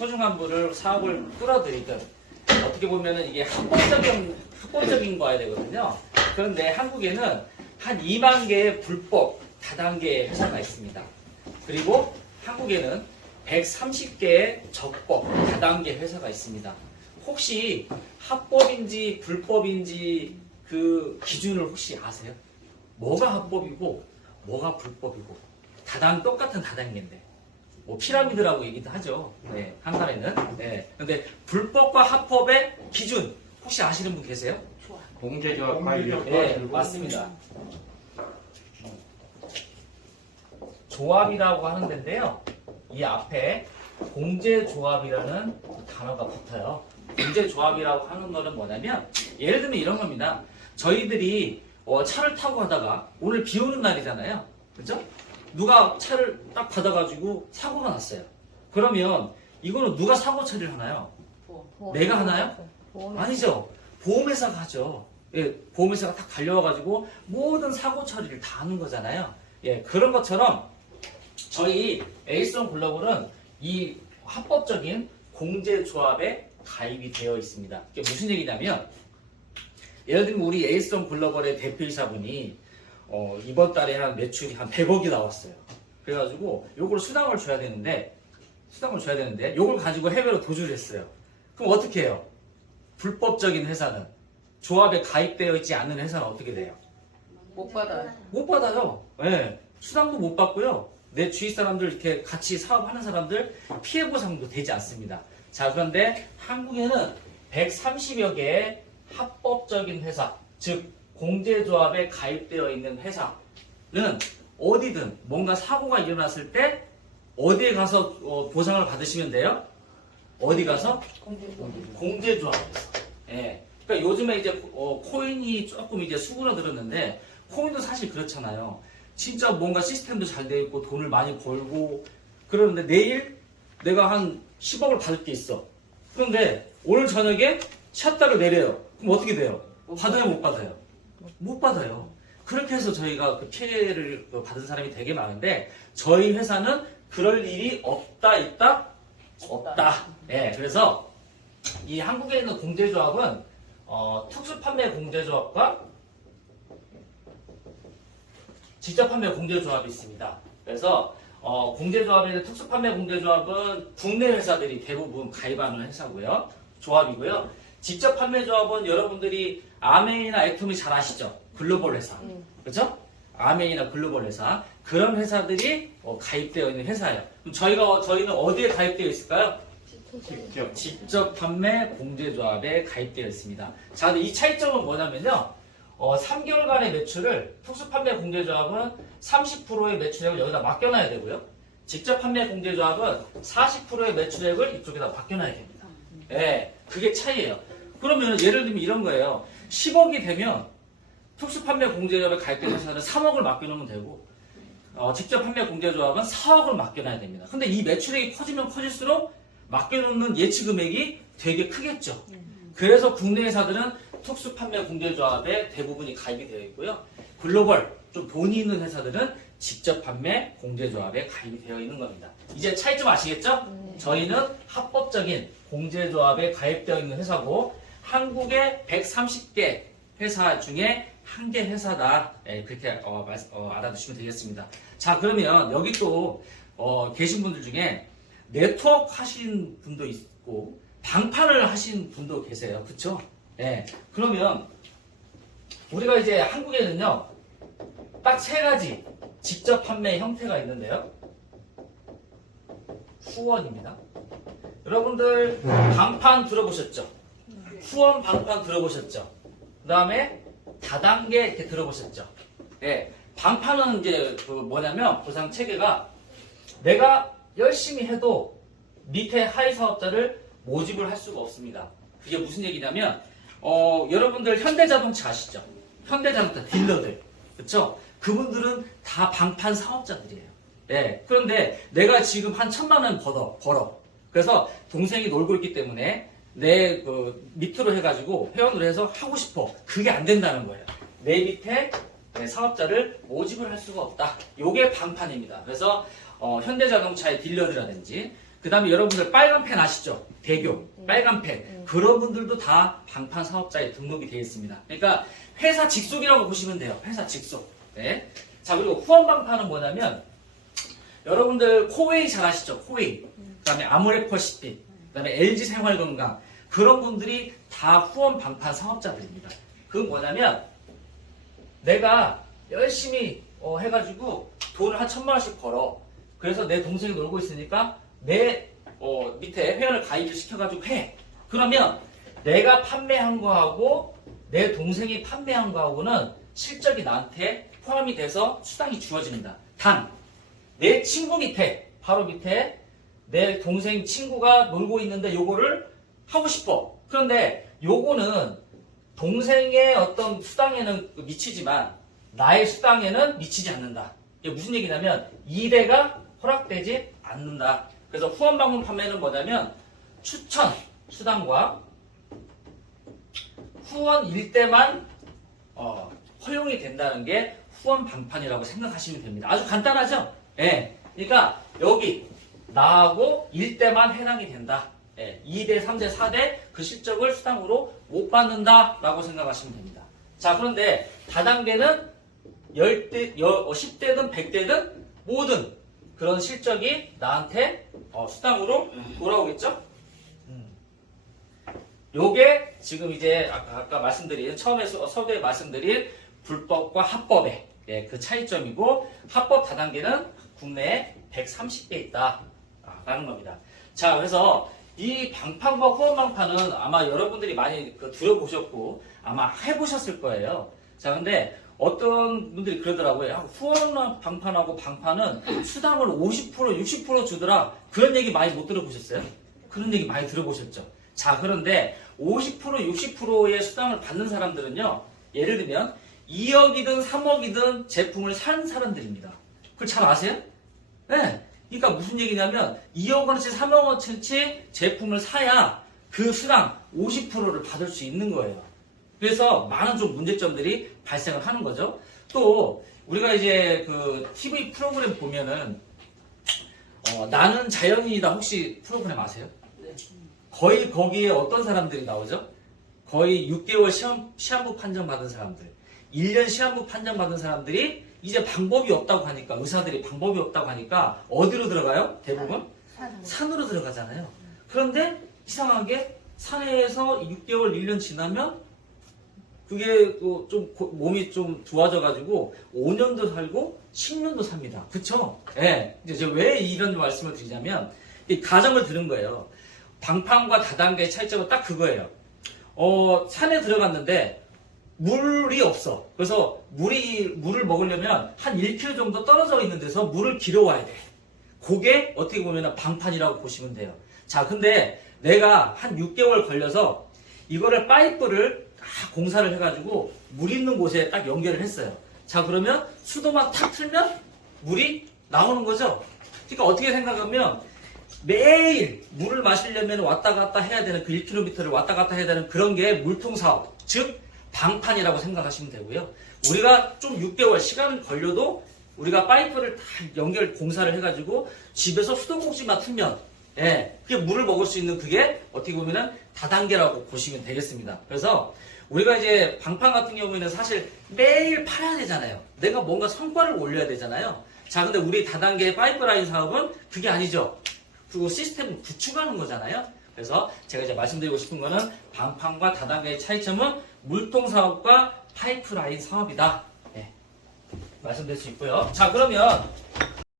소중한 분을 사업을 끌어들이든 어떻게 보면은 이게 합법적인 거야 되거든요. 그런데 한국에는 한 2만 개의 불법 다단계 회사가 있습니다. 그리고 한국에는 130개의 적법 다단계 회사가 있습니다. 혹시 합법인지 불법인지 그 기준을 혹시 아세요? 뭐가 합법이고 뭐가 불법이고 똑같은 다단계인데 뭐 피라미드라고 얘기도 하죠. 네, 한간에는. 네. 근데 불법과 합법의 기준 혹시 아시는 분 계세요? 공제적 관리력. 네, 맞습니다. 조합이라고 하는 데인데요. 이 앞에 공제조합이라는 단어가 붙어요. 공제조합이라고 하는 거는 뭐냐면 예를 들면 이런 겁니다. 저희들이 차를 타고 가다가 오늘 비 오는 날이잖아요. 그죠? 누가 차를 딱 받아가지고 사고가 났어요. 그러면 이거는 누가 사고 처리를 하나요? 내가 하나요? 아니죠. 보험회사가 하죠. 예, 보험회사가 딱 달려와가지고 모든 사고 처리를 다 하는 거잖아요. 예, 그런 것처럼 저희 에이스론 글로벌은 이 합법적인 공제조합에 가입이 되어 있습니다. 이게 무슨 얘기냐면 예를 들면 우리 에이스론 글로벌의 대표이사분이 이번 달에 한 매출이 한 100억이 나왔어요. 그래가지고 요걸 수당을 줘야 되는데 요걸 가지고 해외로 도주를 했어요. 그럼 어떻게 해요? 불법적인 회사는 조합에 가입되어 있지 않는 회사는 어떻게 돼요? 못 받아요. 못 받아요. 네, 수당도 못 받고요. 내 주위 사람들 이렇게 같이 사업하는 사람들 피해 보상도 되지 않습니다. 자, 그런데 한국에는 130여 개의 합법적인 회사, 즉 공제조합에 가입되어 있는 회사는 어디든 뭔가 사고가 일어났을 때 어디에 가서 보상을 받으시면 돼요? 어디 가서? 공제조합에서. 예. 그러니까 요즘에 이제 코인이 조금 이제 수그러들었는데 코인도 사실 그렇잖아요. 진짜 뭔가 시스템도 잘 돼 있고 돈을 많이 벌고 그러는데 내일 내가 한 10억을 받을 게 있어. 그런데 오늘 저녁에 샷다를 내려요. 그럼 어떻게 돼요? 받아요, 못 받아요? 못 받아요. 그렇게 해서 저희가 그 피해를 받은 사람이 되게 많은데 저희 회사는 그럴 일이 없다, 있다? 없다. 예, 그래서 이 한국에 있는 공제조합은 특수판매 공제조합과 직접판매 공제조합이 있습니다. 그래서 공제조합에 있는 특수판매 공제조합은 국내 회사들이 대부분 가입하는 회사고요. 조합이고요. 직접판매조합은 여러분들이 아메이나 애톰이 잘 아시죠? 글로벌 회사. 그렇죠? 아메이나 글로벌 회사. 그런 회사들이 가입되어 있는 회사예요. 그럼 저희는 어디에 가입되어 있을까요? 직접 판매 공제조합에 가입되어 있습니다. 자, 근데 이 차이점은 뭐냐면요. 3개월간의 매출을 특수판매 공제조합은 30%의 매출액을 여기다 맡겨놔야 되고요. 직접 판매 공제조합은 40%의 매출액을 이쪽에다 맡겨놔야 됩니다. 네, 그게 차이예요. 그러면 예를 들면 이런 거예요. 10억이 되면 특수판매 공제조합에 가입된 회사는 3억을 맡겨놓으면 되고 직접 판매 공제조합은 4억을 맡겨놔야 됩니다. 근데 이 매출액이 커지면 커질수록 맡겨놓는 예치 금액이 되게 크겠죠. 그래서 국내 회사들은 특수판매 공제조합에 대부분이 가입이 되어 있고요. 글로벌, 좀 돈이 있는 회사들은 직접 판매 공제조합에 가입이 되어 있는 겁니다. 이제 차이점 아시겠죠? 저희는 합법적인 공제조합에 가입되어 있는 회사고 한국의 130개 회사 중에 한 개 회사다. 네, 그렇게 알아두시면 되겠습니다. 자, 그러면 여기 또 계신 분들 중에 네트워크 하신 분도 있고 방판을 하신 분도 계세요. 그쵸? 네. 그러면 우리가 이제 한국에는요 딱 세 가지 직접 판매 형태가 있는데요. 후원입니다. 여러분들 방판 들어보셨죠? 후원 방판 들어보셨죠? 그 다음에 다단계 이렇게 들어보셨죠? 네. 방판은 이제 뭐냐면 보상 체계가 내가 열심히 해도 밑에 하위 사업자를 모집을 할 수가 없습니다. 그게 무슨 얘기냐면 여러분들 현대자동차 아시죠? 현대자동차 딜러들, 그렇죠? 그분들은 다 방판 사업자들이에요. 네. 그런데 내가 지금 한 1,000만 원 벌어. 그래서 동생이 놀고 있기 때문에 내 밑으로 해가지고 회원으로 해서 하고 싶어. 그게 안 된다는 거예요. 내 밑에 사업자를 모집을 할 수가 없다. 요게 방판입니다. 그래서 현대자동차의 딜러들이라든지 그 다음에 여러분들 빨간 펜 아시죠? 대교, 빨간 펜. 그런 분들도 다 방판 사업자에 등록이 되어 있습니다. 그러니까 회사 직속이라고 보시면 돼요. 회사 직속. 네. 자, 그리고 후원 방판은 뭐냐면 여러분들 코웨이 잘 아시죠? 코웨이. 그 다음에 아모레퍼시픽. 그 다음에 LG생활건강. 그런 분들이 다 후원 방판 사업자들입니다. 그건 뭐냐면 내가 열심히 해가지고 돈을 한 1,000만 원씩 벌어. 그래서 내 동생이 놀고 있으니까 내 밑에 회원을 가입을 시켜가지고 해. 그러면 내가 판매한 거하고 내 동생이 판매한 거하고는 실적이 나한테 포함이 돼서 수당이 주어집니다. 단, 내 친구 밑에, 바로 밑에 내 동생 친구가 놀고 있는데 요거를 하고 싶어. 그런데 요거는 동생의 어떤 수당에는 미치지만 나의 수당에는 미치지 않는다. 이게 무슨 얘기냐면 2대가 허락되지 않는다. 그래서 후원 방문 판매는 뭐냐면 추천 수당과 후원일 때만 허용이 된다는 게 후원 방판이라고 생각하시면 됩니다. 아주 간단하죠? 예. 그러니까 여기 나하고 일 때만 해당이 된다. 예. 2대, 3대, 4대 그 실적을 수당으로 못 받는다라고 생각하시면 됩니다. 자, 그런데 다단계는 10대든 100대든 모든 그런 실적이 나한테 수당으로 돌아오겠죠? 요게 지금 이제 아까 말씀드린 처음에 서두에 말씀드린 불법과 합법의 그 차이점이고 합법 다단계는 국내에 130개 있다라는 겁니다. 자, 그래서 이 방판과 후원 방판은 아마 여러분들이 많이 들어보셨고 아마 해보셨을 거예요. 자, 근데 어떤 분들이 그러더라고요. 야, 후원 방판하고 방판은 수당을 50%, 60% 주더라. 그런 얘기 많이 못 들어보셨어요? 그런 얘기 많이 들어보셨죠? 자, 그런데 50%, 60%의 수당을 받는 사람들은요. 예를 들면 2억이든 3억이든 제품을 산 사람들입니다. 그걸 잘 아세요? 네. 그러니까 무슨 얘기냐면 2억 원어치, 3억 원어치 제품을 사야 그 수당 50%를 받을 수 있는 거예요. 그래서 많은 좀 문제점들이 발생을 하는 거죠. 또 우리가 이제 그 TV 프로그램 보면은 나는 자연인이다 혹시 프로그램 아세요? 네. 거의 거기에 어떤 사람들이 나오죠? 거의 6개월 시한부 판정 받은 사람들, 1년 시한부 판정 받은 사람들이 이제 방법이 없다고 하니까 의사들이 방법이 없다고 하니까 어디로 들어가요? 대부분 산으로 들어가잖아요. 그런데 이상하게 산에서 6개월, 1년 지나면 그게 또 좀 몸이 좀 좋아져가지고 5년도 살고 10년도 삽니다. 그쵸? 예. 이제 왜 이런 말씀을 드리냐면 이 가정을 들은 거예요. 방판과 다단계의 차이점은 딱 그거예요. 산에 들어갔는데 물이 없어. 그래서 물을 먹으려면 한 1km 정도 떨어져 있는 데서 물을 길어와야 돼. 그게 어떻게 보면 방판이라고 보시면 돼요. 자, 근데 내가 한 6개월 걸려서 이거를 파이프를 공사를 해가지고 물 있는 곳에 딱 연결을 했어요. 자, 그러면 수도만 탁 틀면 물이 나오는 거죠. 그러니까 어떻게 생각하면 매일 물을 마시려면 왔다 갔다 해야 되는 그 1km를 왔다 갔다 해야 되는 그런 게 물통 사업, 즉 방판이라고 생각하시면 되고요. 우리가 좀 6개월 시간을 걸려도 우리가 파이프를 다 공사를 해가지고 집에서 수도꼭지만 틀면 그게 물을 먹을 수 있는 그게 어떻게 보면은 다단계라고 보시면 되겠습니다. 그래서 우리가 이제 방판 같은 경우에는 사실 매일 팔아야 되잖아요. 내가 뭔가 성과를 올려야 되잖아요. 자, 근데 우리 다단계 파이프라인 사업은 그게 아니죠. 그리고 시스템을 구축하는 거잖아요. 그래서 제가 이제 말씀드리고 싶은 거는 방판과 다단계의 차이점은 물통 사업과 파이프라인 사업이다. 말씀드릴 수 있고요. 자, 그러면